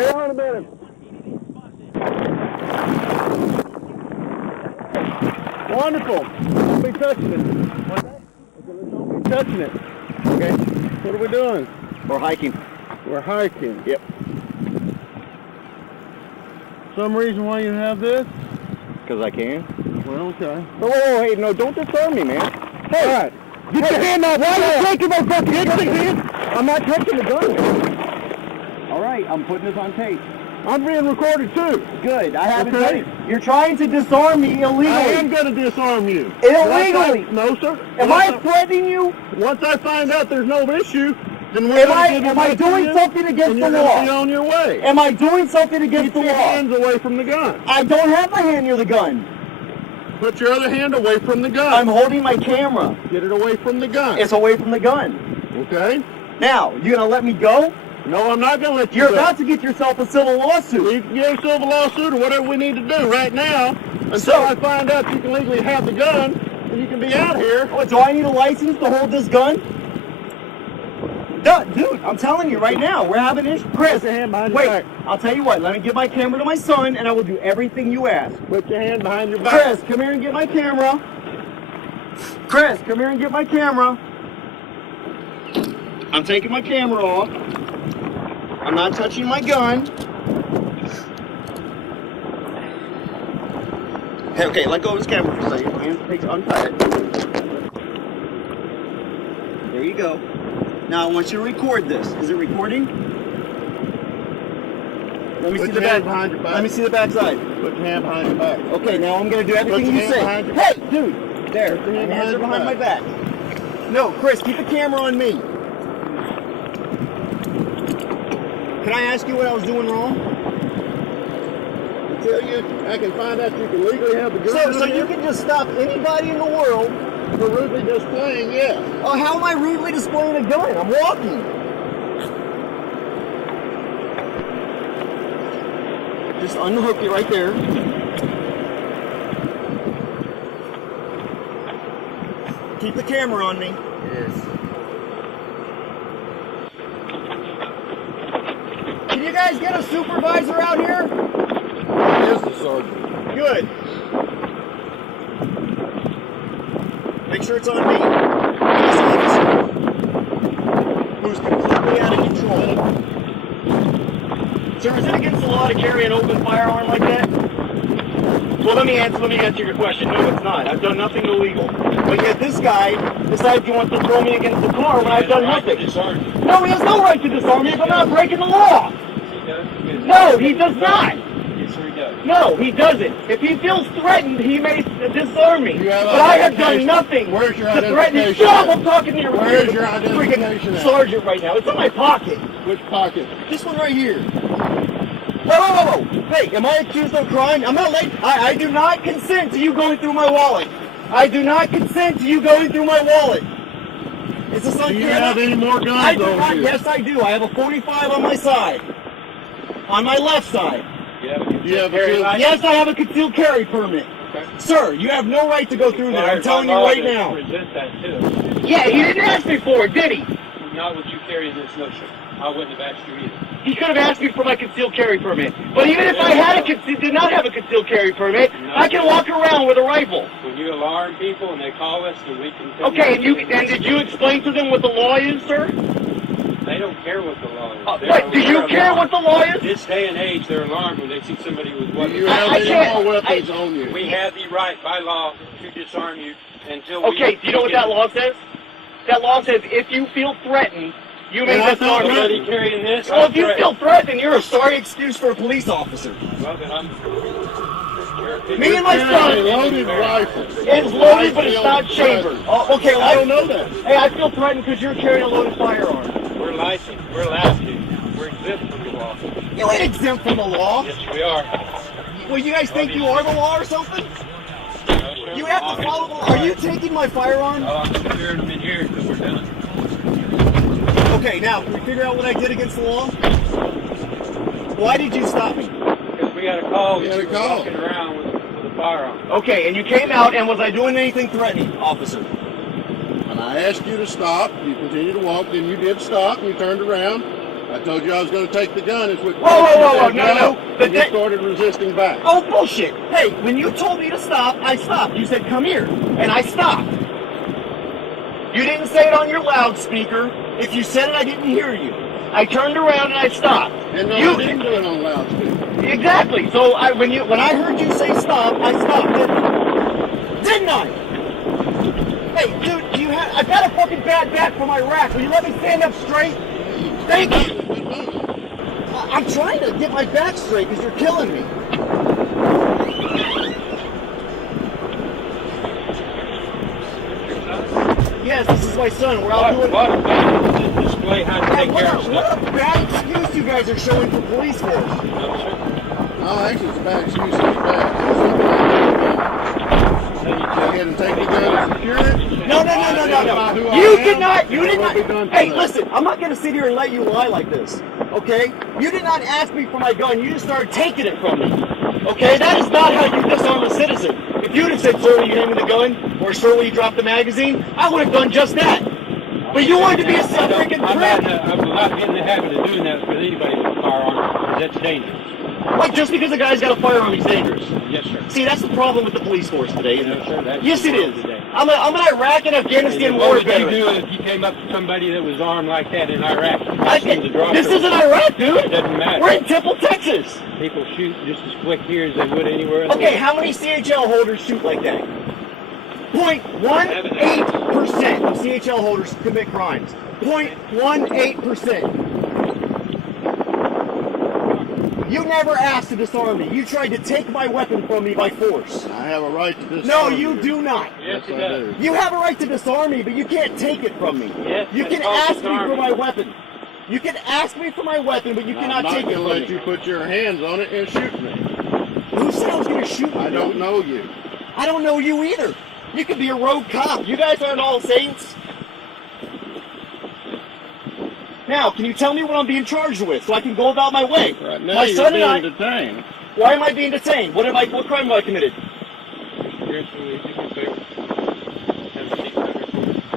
Hang on a minute. Wonderful. Don't be touching it. What's that? Don't be touching it. Okay. What are we doing? We're hiking. We're hiking. Yep. Some reason why you have this? Because I can. Well, okay. Oh, hey, no, don't disarm me, man. Hey, all right. Get your hand out. Why are you taking my fucking gun? I'm not touching the gun. All right, I'm putting this on tape. I'm being recorded too. Good. I haven't Okay. done it. You're trying to disarm me illegally. I am going to disarm you. Illegally? No, sir. Am I threatening you? Once I find out there's no issue, then we're Am I doing something against the law? Be on your way. Am I doing something against the Keep your law? hands away from the gun. I don't have my hand near the gun. Put your other hand away from the gun. I'm holding my camera. Get it away from the gun. It's away from the gun. Okay? Now, you gonna let me go? No, I'm not going to let you You're go. about to get yourself a civil lawsuit. We can get a civil lawsuit or whatever we need to do right now until I find out you can legally have the gun and you can be out here. Oh, do I need a license to hold this gun? Dude, I'm telling you right now, we're having an issue. Chris, Put your hand behind your wait, back. I'll tell you what, let me give my camera to my son and I will do everything you ask. Put your hand behind your back. Chris, come here and get my camera. Chris, come here and get my camera. I'm taking my camera off. I'm not touching my gun. Okay, let go of this camera for a second. Hands, untie it. There you go. Now I want you to record this. Is it recording? Let me see the back. Behind your back. Let me see the back side. Put your hand behind your back. Okay, now I'm gonna do everything Put you your hand say. behind your Hey, dude, there. Put your hand My hands are behind behind your my back. No, Chris, keep the camera on me. Can I ask you what I was doing wrong? I tell you, I can find out you can legally have the gun. So you can just stop anybody in the world. For rudely displaying, yes. Oh, how am I rudely displaying a gun? I'm walking. Just unhook it right there. Keep the camera on me. Yes. Can you guys get a supervisor out here? Yes, the sergeant. Good. Make sure it's on me. This officer, who's completely out of control. Sir, is it against the law to carry an open firearm like that? Well, let me answer your question. No, it's not. I've done nothing illegal. But yet this guy decides he wants to throw me against the car when I've done nothing. No, he has no right to disarm me if I'm not breaking the law. No, he does not. Yes, sir, he does. No, he doesn't. If he feels threatened, he may disarm me. But I have done nothing Where's your to threaten him. identification? Shut up, I'm talking to your Where's your freaking identification at? sergeant right now. It's in my pocket. Which pocket? This one right here. Whoa. Hey, am I accused of crime? I'm not late. I do not consent to you going through my wallet. I do not consent to you going through my wallet. Is this on Do you camera? have any more guns I do over not. here? Yes, I do. I have a 45 on my side. On my left side. Do you have a Yes, I have a concealed carry permit. Okay. Sir, you have no right to go through there. I'm telling you right now. Resist that too. Yeah, he didn't ask me for it, did he? Not what you carry in this notion. I wouldn't have asked you either. He could have asked me for my concealed carry permit. But even if I did not have a concealed carry permit, I can walk around with a rifle. When you alarm people and they call us, then we can. Okay, and did you explain to them what the law is, sir? They don't care what the law is. But do you care what the law is? This day and age, they're alarmed when they see somebody with Do weapons. you have any more weapons on you? We have the right by law to disarm you until we... Okay, do you know what that law says? That law says if you feel threatened, you may disarm me. Somebody carrying this... Well, if you feel threatened, you're a sorry excuse for a police officer. Well, then I'm... Me and my son... A loaded rifle. It's loaded, but it's not chambered. Oh, okay, well, I don't know that. Hey, I feel threatened because you're carrying a loaded firearm. We're licensed. We're allowed to. We're exempt from the law. You ain't exempt from the law. Yes, we are. Well, you guys think you are the law or something? You have to follow the law. Are you taking my firearm? Oh, I'm securing them in here until we're done. Okay, now, can we figure out what I did against the law? Why did you stop me? Because we got a call. We that had a you were call. walking around with a firearm. Okay, and you came out, and was I doing anything threatening, officer? And I asked you to stop. You continued to walk. Then you did stop, and you turned around, I told you I was going to take the gun. It's what Whoa, no. And you started resisting back. Oh, bullshit. Hey, when you told me to stop, I stopped. You said, come here. And I stopped. You didn't say it on your loudspeaker. If you said it, I didn't hear you. I turned around and I stopped. And no, you I didn't do it on loudspeaker. Exactly. So when I heard you say stop, I stopped. Didn't I? Hey, dude, I've got a fucking bad back from Iraq. Will you let me stand up straight? Thank you. I'm trying to get my back straight because you're killing me. Yes, this is my son. We're out doing. What? Just display how to take care of stuff. What a bad excuse you guys are showing for police force. No, sir. No, actually, it's a bad excuse. It's bad. Go ahead and take the gun and secure it. No. You did not. Hey, listen, I'm not going to sit here and let you lie like this. Okay? You did not ask me for my gun. You just started taking it from me. Okay? That is not how you disarm a citizen. If you would have said, sir, will you hand me the gun? Or, sir, will you drop the magazine? I would have done just that. But you wanted to be a freaking prick. I'm not in the habit of doing that with anybody with a firearm. That's dangerous. Like, just because a guy's got a firearm, he's dangerous. Yes, sir. See, that's the problem with the police force today, isn't it? Sir, Yes, it is. I'm an Iraq and Afghanistan What war would you veteran. do if you came up to somebody that was armed like that in Iraq? This isn't Iraq, dude. It doesn't matter. We're in Temple, Texas. People shoot just as quick here as they would anywhere else. Okay, how many CHL holders shoot like that? 0.18% of CHL holders commit crimes. 0.18%. You never asked to disarm me. You tried to take my weapon from me by force. I have a right to disarm No, you do not. Yes, I it does. do. You have a right to disarm me, but you can't take it from me. Yes, You that's can called ask me for disarming. my weapon. You can ask me for my weapon, but you I'm cannot not take it going to from let me. you put your hands on it and shoot me. Who said I was going to shoot you? I don't know you. I don't know you either. You could be a rogue cop. You guys aren't all saints. Now, can you tell me what I'm being charged with so I can go about my way? Right now My you're son and I. being detained. Why am I being detained? What crime have I committed?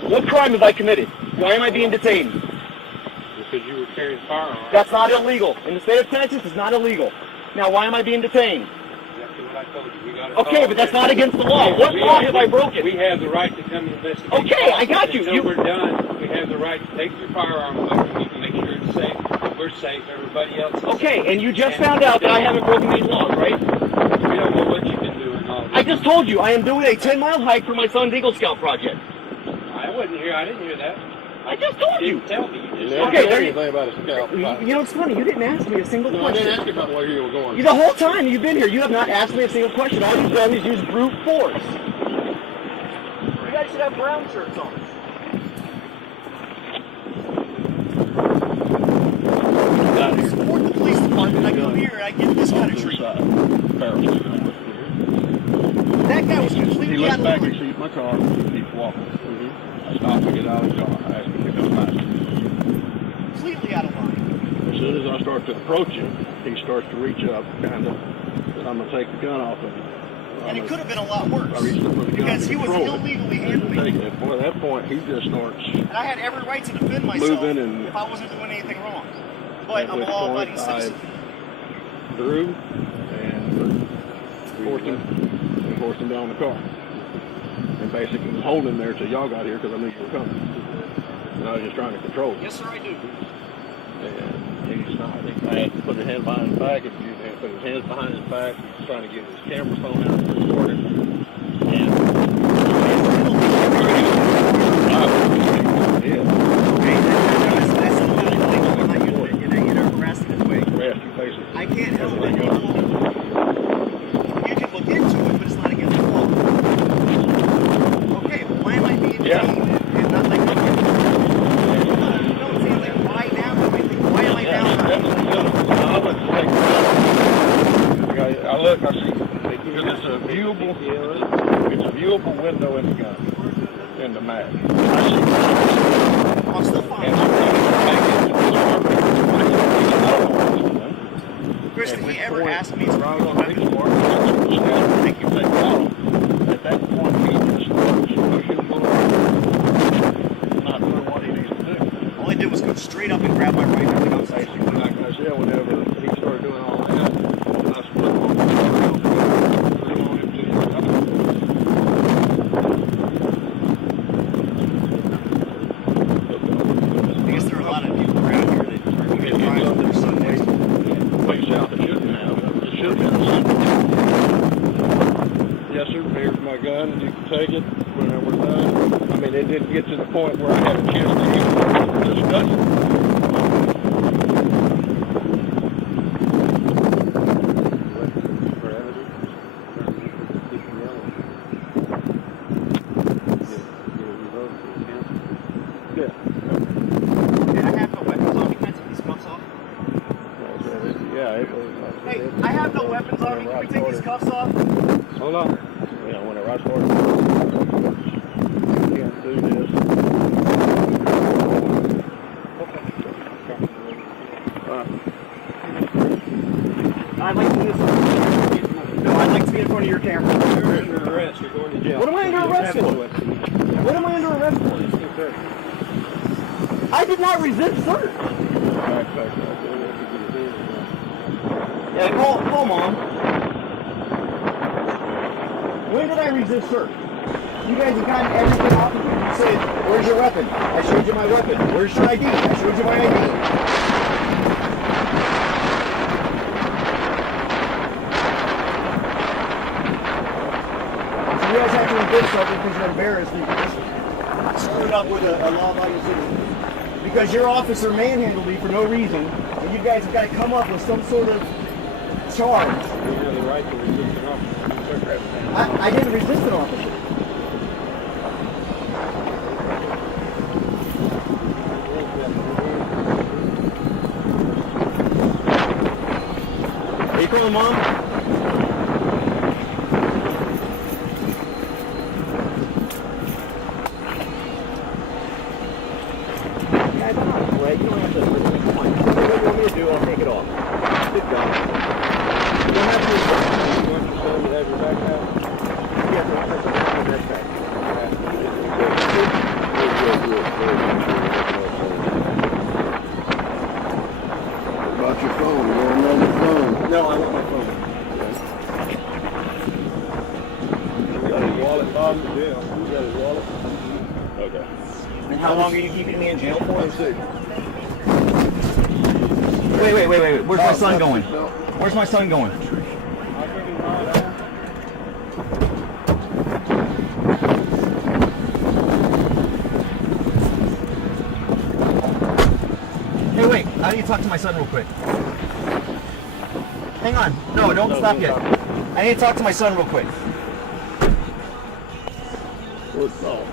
What crime have I committed? Why am I being detained? Because you were carrying a firearm. That's not illegal. In the state of Texas, it's not illegal. Now, why am I being detained? Exactly what I told you. We got it Okay, all. but that's not against the law. What law have I broken? We have the right to come investigate. Okay, I got you. Until we're done, we have the right to take your firearm away from you to make sure it's safe. That we're safe. Everybody else is Okay, safe. and you just found out that I haven't broken these laws, right? We don't know what you've been doing all I just told you I am doing a 10-mile hike for my son's Eagle Scout project. I wasn't here. I didn't hear that. I just told You you. didn't tell me. You just Never Okay, said there you- anything about a scout. You know, it's funny. You didn't ask me a single No, I didn't question. ask you about where you were going. The whole time you've been here, you have not asked me a single question. All you've done is use brute force. You guys should have brown shirts on. I support the police department. I come here and I get this kind of treatment. That guy was He completely looks out of back line. and sees my car. Keeps walking. I stop to get out of the car. I ask him to go faster. Completely out of line. As soon as I start to approach him, he starts to reach up, kind of. And I'm going to take the gun off of him. And it could have been a lot worse. I reached up for the gun Because to he was control it. illegally handling Taking it. it. Boy, at that point, he just starts. And I had every right to defend myself Moving and- if I wasn't doing anything wrong. But At I'm a which law-abiding point, citizen. I drew and forced him down the car. And basically was holding him there till y'all got here because I knew you were coming. And I was just trying to control him. Yes, sir, I do. And he's not. I had to put his hands behind his back. If you put his hands behind his back, he's trying to get his camera phone out to record it. And That's not illegal. I'm not you're harassing this way. I can't help it. You can look into it, but it's not against the law. Okay, well, why am I being detained and not like no, I'm saying like why now? Why am I now? I look, I see, because it's a viewable window in the gun, in the mag. I see. I'm still fine. And I'm Chris, did he ever ask me to Thank you. At that point, he just starts pushing forward, not doing what he needs to do. All I did was go straight up and grab my rifle. Basically, like I said, whenever he started doing all that, I split him on the car, threw him on him to the other. I guess there are a lot of people around here that get drive up their son next to them. Place out that shouldn't have. It should have been a simple. Yes, sir. Here's my gun, and you can take it whenever we're done. I mean, it didn't get to the point where I had a chance to even discuss it. Hey, I have no weapons on me. Can we take these cuffs off? Hold on. You know, whenever I started, you can't do this. I'd like to be no, I'd like to be in front of your camera. You're under arrest. You're going to jail. What am I under arrest for? What am I under arrest for? I did not resist search. Yeah, call mom. When did I resist search? You guys have gotten everything off of me. You said, where's your weapon? I showed you my weapon. Where's your ID? I showed you my ID. So you guys have to resist something because you're embarrassed. You screwed up with a law-abiding citizen. Because your officer manhandled me for no reason, and you guys have got to come up with some sort of charge. You have the right to resist an officer. I didn't resist an officer. Are you calling mom? Guys, I'm not afraid. You don't have to. Come on. Tell me what you want me to do. I'll take it off. Good God. You don't have to. You want your son to have your back out? Yes, I'll take my backpack. About your phone. You want another phone? No, I want my phone. You got his wallet, Bob? Yeah. You got his wallet? Okay. And how long are you keeping me in jail for? Let's see. Wait. Where's my son going? Where's my son going? Hey, wait. I need to talk to my son real quick. Hang on. No, don't stop yet. I need to talk to my son real quick. What's all?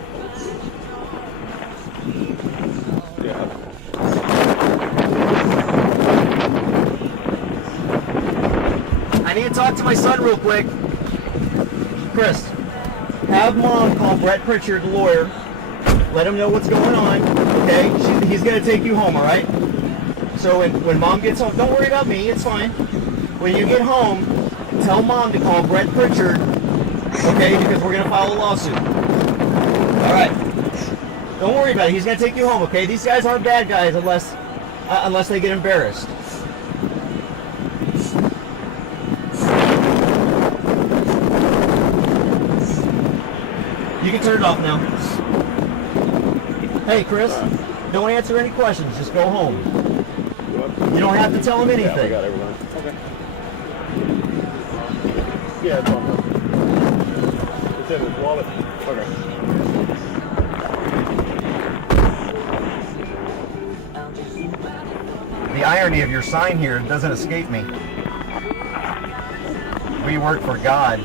Yeah. I need to talk to my son real quick. Chris, have mom call Brett Pritchard, the lawyer. Let him know what's going on, okay? He's going to take you home, all right? So when mom gets home, don't worry about me, it's fine. When you get home, tell mom to call Brett Pritchard, okay? Because we're going to file a lawsuit. All right. Don't worry about it. He's going to take you home, okay? These guys aren't bad guys unless they get embarrassed. You can turn it off now. Hey, Chris, don't answer any questions. Just go home. You don't have to tell him anything. Yeah, we got everyone. Okay. Yeah, it's on there. It's in his wallet. Okay. The irony of your sign here doesn't escape me. We work for God.